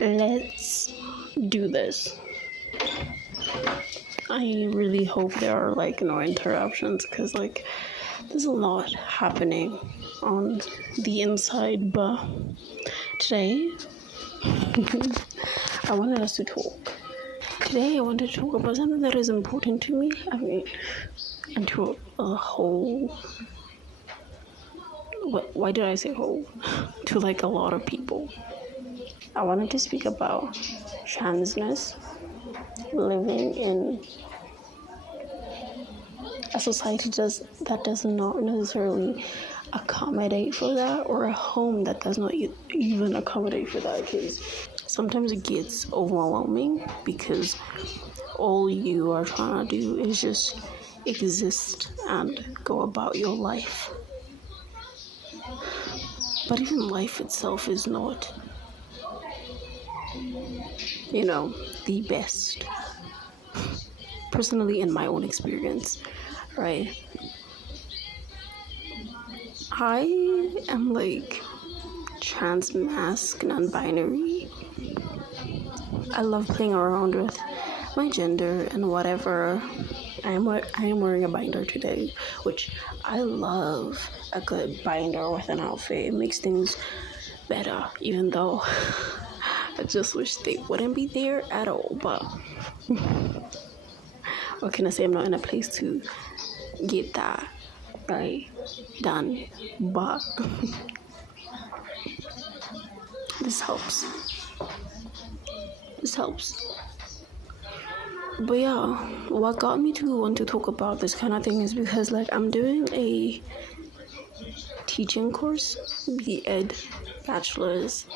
let's do this. I really hope there are like no interruptions because like there's a lot happening on the inside, but today I wanted us to talk. Today I wanted to talk about something that is important to me. I mean, and to a whole. Why did I say whole? To like a lot of people. I wanted to speak about transness, living in a society that does not necessarily accommodate for that, or a home that does not even accommodate for that, because sometimes it gets overwhelming because all you are trying to do is just exist and go about your life. But even life itself is not, the best. Personally, in my own experience, right? I am like trans, masc, non-binary. I love playing around with my gender and whatever. I am wearing a binder today, which I love a good binder with an outfit. It makes things better, even though I just wish they wouldn't be there at all. But what can I say? I'm not in a place to get that right done, but this helps. But yeah, what got me to want to talk about this kind of thing is because like I'm doing a teaching course, B.Ed, bachelor's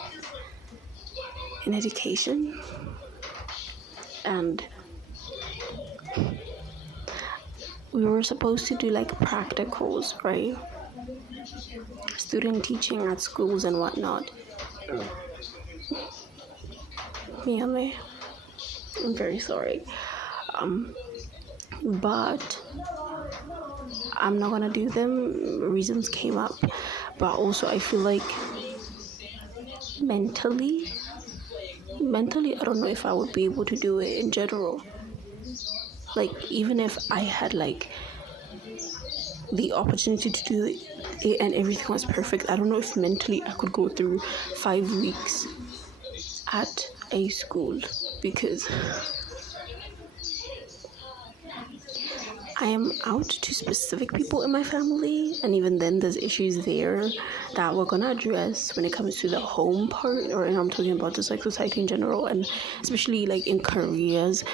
in education, and we were supposed to do like practicals, right? Student teaching at schools and whatnot. Me, I'm very sorry. But I'm not gonna do them. Reasons came up, but also I feel like mentally, I don't know if I would be able to do it in general. Like even if I had like the opportunity to do it and everything was perfect, I don't know if mentally I could go through 5 weeks at a school, because I am out to specific people in my family, and even then there's issues there that we're gonna address when it comes to the home part, or I'm talking about just like society in general, and especially like in careers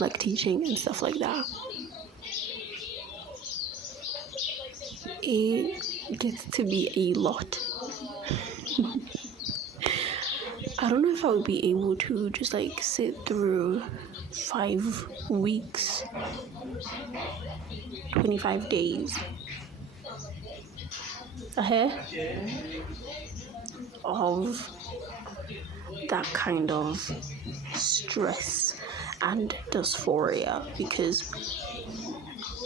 like teaching and stuff like that. It gets to be a lot. I don't know if I would be able to just like sit through 5 weeks, 25 days of that kind of stress and dysphoria, because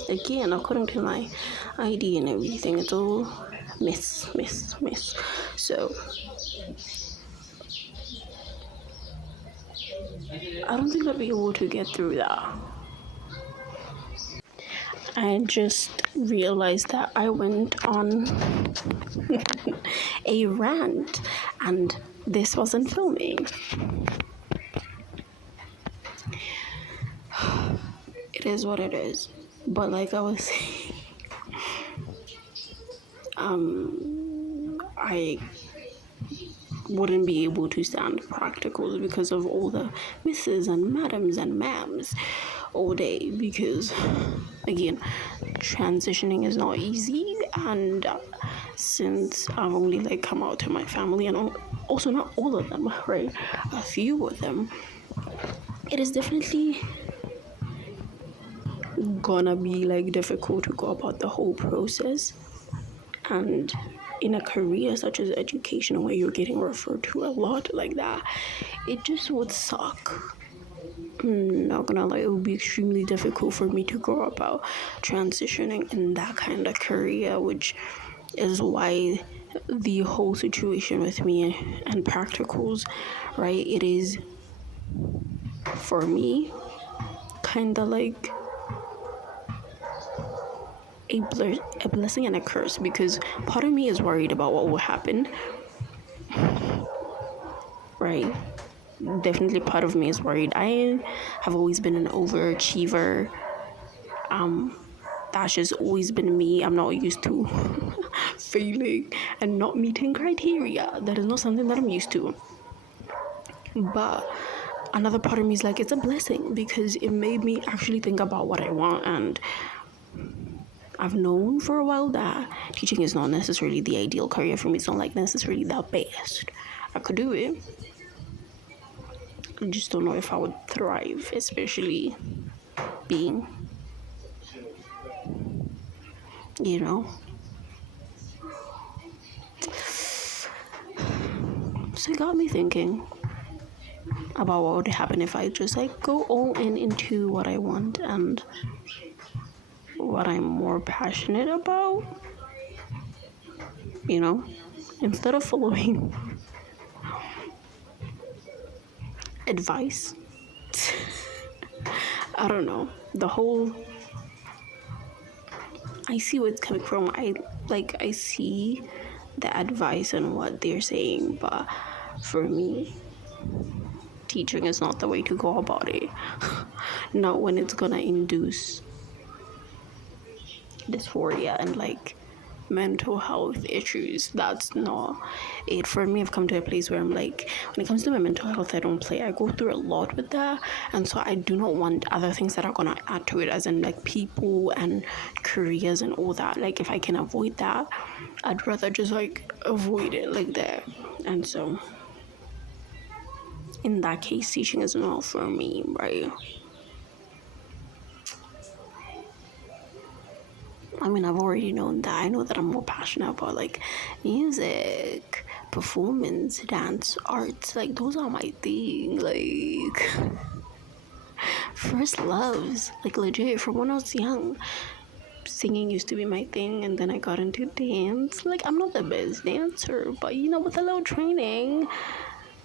again, according to my ID and everything, it's all miss. So I don't think I'd be able to get through that. I just realized that I went on a rant and this wasn't filming. It is what it is. But like I was saying, I wouldn't be able to stand practicals because of all the misses and madams and ma'ams all day, because again, transitioning is not easy, and since I've only like come out to my family, and also not all of them, right, a few of them, it is definitely gonna be like difficult to go about the whole process. And in a career such as education, where you're getting referred to a lot like that, it just would suck. I'm not gonna lie, it would be extremely difficult for me to go about transitioning in that kind of career, which is why the whole situation with me and practicals, right? It is, for me, kind of like a blessing and a curse, because part of me is worried about what will happen, right? Definitely part of me is worried. I have always been an overachiever. That's just always been me. I'm not used to failing and not meeting criteria. That is not something that I'm used to. But another part of me is like, it's a blessing because it made me actually think about what I want. And I've known for a while that teaching is not necessarily the ideal career for me. It's not like necessarily the best. I could do it. I just don't know if I would thrive, especially being, you know. So it got me thinking about what would happen if I just like go all in into what I want and what I'm more passionate about, you know, instead of following advice. I don't know. I see where it's coming from. I see the advice and what they're saying, but for me, teaching is not the way to go about it. Not when it's gonna induce dysphoria and like mental health issues. That's not it for me. I've come to a place where I'm like, when it comes to my mental health, I don't play. I go through a lot with that, and so I do not want other things that are gonna add to it, as in like people and careers and all that. Like if I can avoid that, I'd rather just like avoid it like that. And so in that case, teaching is not for me, right? I mean, I've already known that. I know that I'm more passionate about like music, performance, dance, arts. Like those are my thing. Like first loves, like legit. From when I was young, singing used to be my thing, and then I got into dance. Like I'm not the best dancer, but you know, with a little training,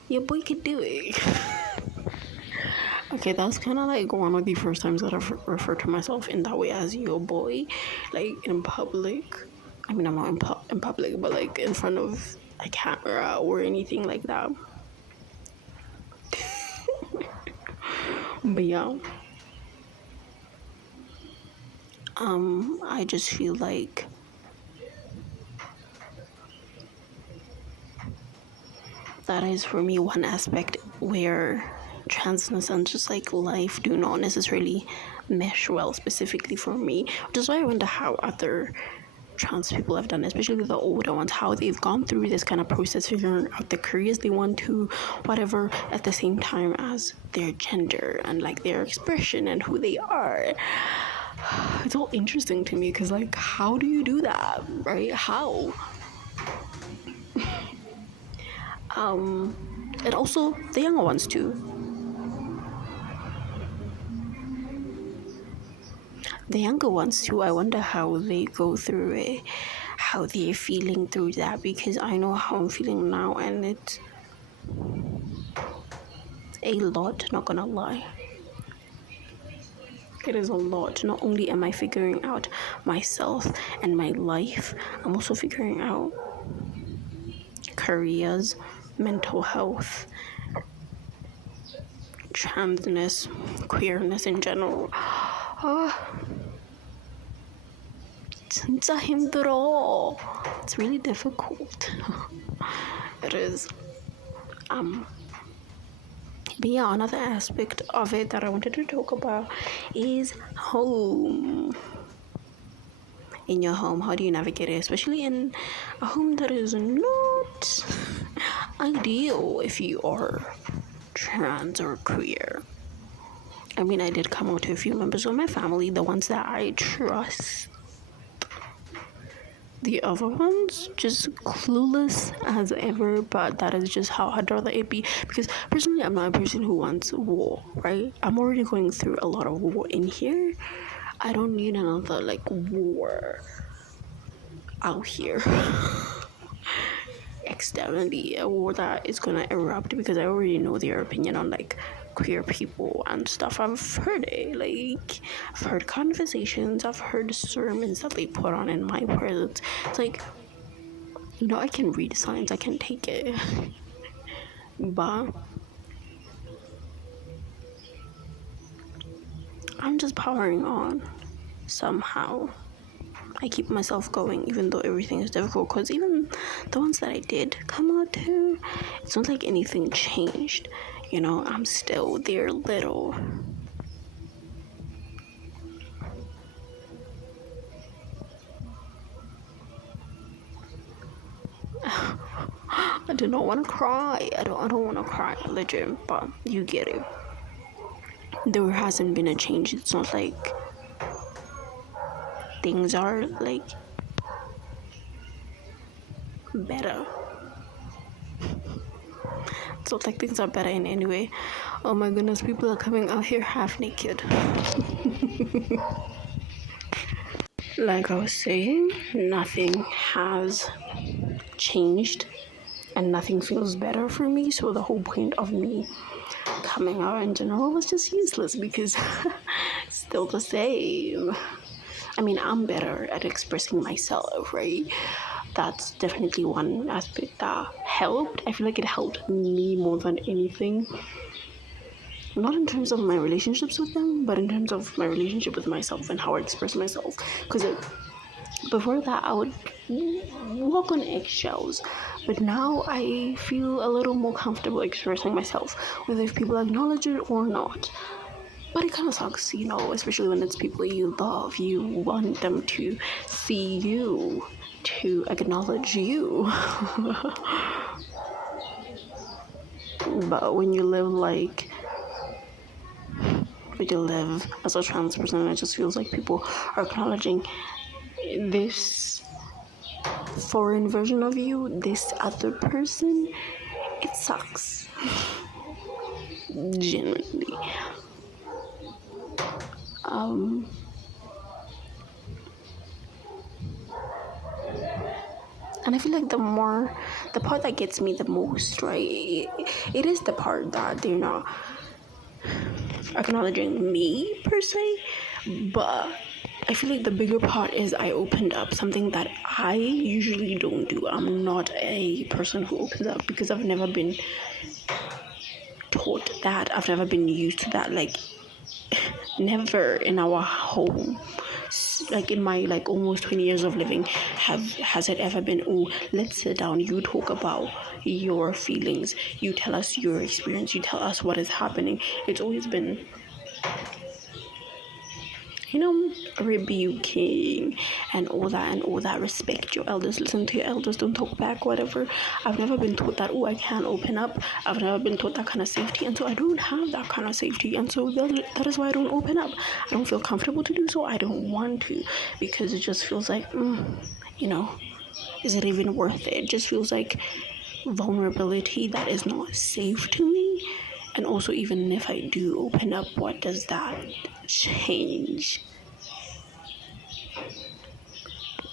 your boy could do it. Okay, that's kind of like one of the first times that I've referred to myself in that way, as your boy, like in public. I mean, I'm not in public, but like in front of a camera or anything like that. But yeah, I just feel like that is for me one aspect where transness and just like life do not necessarily mesh well, specifically for me, which is why I wonder how other trans people have done, especially the older ones, how they've gone through this kind of process, figuring out the careers they want to, whatever, at the same time as their gender and like their expression and who they are. It's all interesting to me because like, how do you do that, right? How? And also the younger ones too. The younger ones too, I wonder how they go through it, how they're feeling through that, because I know how I'm feeling now, and it's a lot, not gonna lie. It is a lot. Not only am I figuring out myself and my life, I'm also figuring out careers, mental health, transness, queerness in general. 진짜 힘들어. It's really difficult. It is. But yeah, another aspect of it that I wanted to talk about is home. In your home, how do you navigate it? Especially in a home that is not ideal if you are trans or queer. I mean, I did come out to a few members of my family, the ones that I trust. The other ones, just clueless as ever, but that is just how I'd rather it be. Because personally, I'm not a person who wants war, right? I'm already going through a lot of war in here. I don't need another, like, war out here. externally or that is gonna erupt because I already know their opinion on like queer people and stuff. I've heard it, like I've heard conversations, I've heard sermons that they put on in my presence. It's like, I can read signs, I can take it. But I'm just powering on somehow. I keep myself going even though everything is difficult, because even the ones that I did come out to, it's not like anything changed. I'm still there little. I do not want to cry. I don't want to cry, legit, but you get it. There hasn't been a change. It's not like things are like better. It's not like things are better in any way. Oh my goodness, people are coming out here half naked. Like I was saying, nothing has changed and nothing feels better for me, so the whole point of me coming out in general was just useless because it's still the same. I mean, I'm better at expressing myself, right? That's definitely one aspect that helped. I feel like it helped me more than anything. Not in terms of my relationships with them, but in terms of my relationship with myself and how I express myself. Because before that, I would walk on eggshells. But now I feel a little more comfortable expressing myself, whether if people acknowledge it or not. But it kind of sucks, especially when it's people you love. You want them to see you, to acknowledge you. But when you live as a trans person, it just feels like people are acknowledging this foreign version of you, this other person. It sucks. Genuinely. And I feel like the part that gets me the most, right, it is the part that they're not acknowledging me per se, but I feel like the bigger part is I opened up, something that I usually don't do. I'm not a person who opens up because I've never been taught that. I've never been used to that. Like, never in our home, like in my almost 20 years of living, has it ever been, oh, let's sit down, you talk about your feelings, you tell us your experience, you tell us what is happening. It's always been rebuking and all that. Respect your elders, listen to your elders, don't talk back, whatever. I've never been taught that, I can't open up. I've never been taught that kind of safety, and so I don't have that kind of safety, and so that is why I don't open up. I don't feel comfortable to do so. I don't want to, because it just feels like is it even worth it? It just feels like vulnerability that is not safe to me. And also, even if I do open up, what does that change?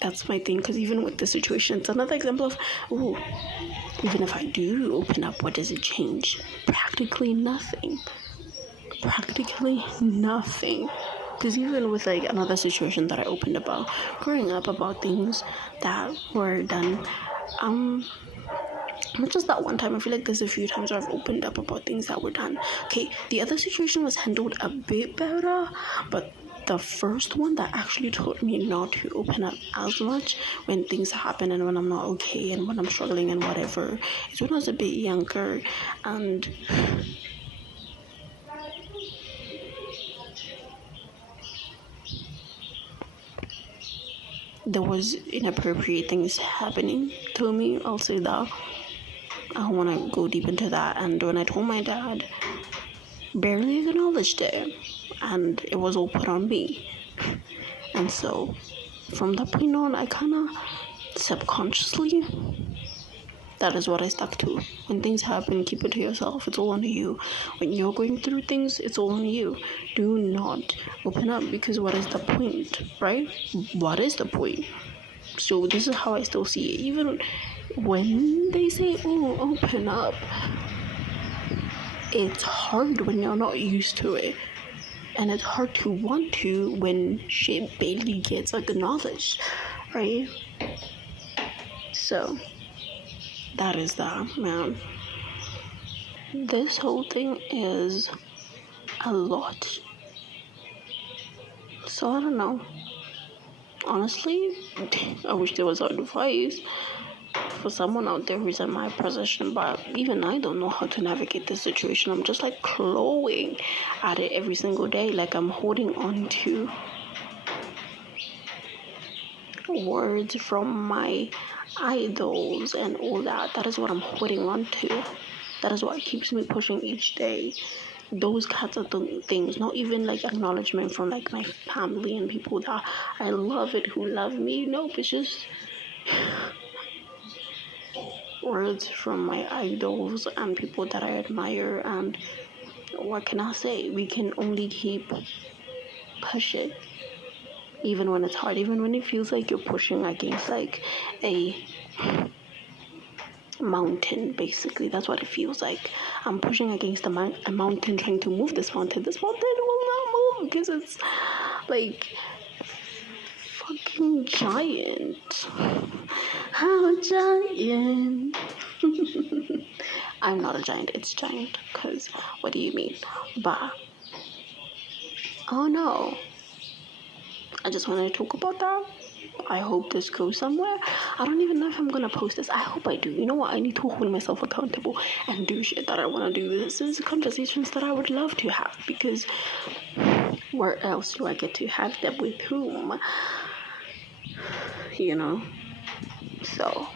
That's my thing, because even with the situation, it's another example of, even if I do open up, what does it change? Practically nothing. Because even with another situation that I opened about, growing up, about things that were done, not just that one time, I feel like there's a few times where I've opened up about things that were done. Okay, the other situation was handled a bit better, but the first one that actually taught me not to open up as much when things happen and when I'm not okay and when I'm struggling and whatever, is when I was a bit younger, and there was inappropriate things happening to me. I'll say that. I don't want to go deep into that. And when I told my dad, barely acknowledged it, and it was all put on me. And so from that point on, I kind of subconsciously, that is what I stuck to. When things happen, keep it to yourself. It's all on you. When you're going through things, it's all on you. Do not open up, because what is the point, right? What is the point? So this is how I still see it. Even when they say, oh, open up, it's hard when you're not used to it. And it's hard to want to when shit barely gets acknowledged, right? So, that is that, man. This whole thing is a lot. So, I don't know. Honestly, I wish there was advice for someone out there who's in my position, but even I don't know how to navigate this situation. I'm just like clawing at it every single day, like I'm holding on to words from my idols and all that. That is what I'm holding on to. That is what keeps me pushing each day. Those kinds of things, not even like acknowledgement from like my family and people that I love it who love me. Nope, it's just words from my idols and people that I admire. And what can I say? We can only keep pushing, even when it's hard, even when it feels like you're pushing against like a mountain. Basically, that's what it feels like. I'm pushing against a mountain, trying to move this mountain. This mountain will not move because it's like fucking giant. How giant? I'm not a giant, it's giant. Because what do you mean? But oh no, I just want to talk about that. I hope this goes somewhere. I don't even know if I'm gonna post this. I hope I do. You know what? I need to hold myself accountable and do shit that I want to do. This is conversations that I would love to have, because where else do I get to have them? With whom? You know? So,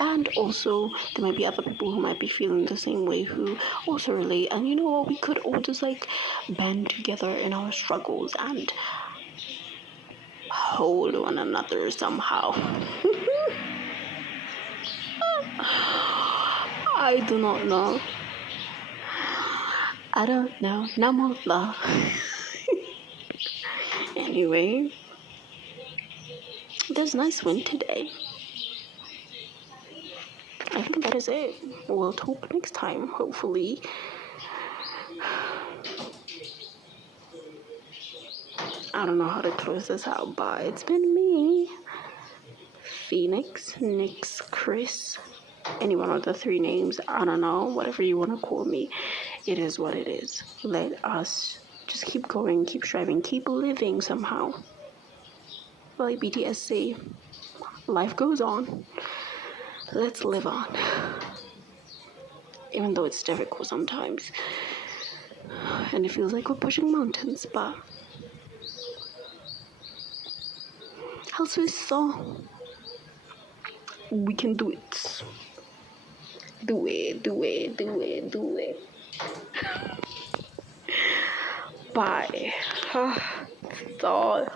and also there might be other people who might be feeling the same way, who also relate. And you know what? We could all just like band together in our struggles and hold one another somehow. I do not know. I don't know. Namullah. Anyway, there's nice wind today. I think that is it. We'll talk next time, hopefully. I don't know how to close this out, but it's been me, Phoenix, Nyx, Chris, any one of the three names. I don't know, whatever you want to call me. It is what it is. Let us just keep going, keep striving, keep living somehow. Like BTS say, life goes on. Let's live on. Even though it's difficult sometimes. And it feels like we're pushing mountains, but also so we can do it. Do it, do it, do it, do it. Bye. That's all.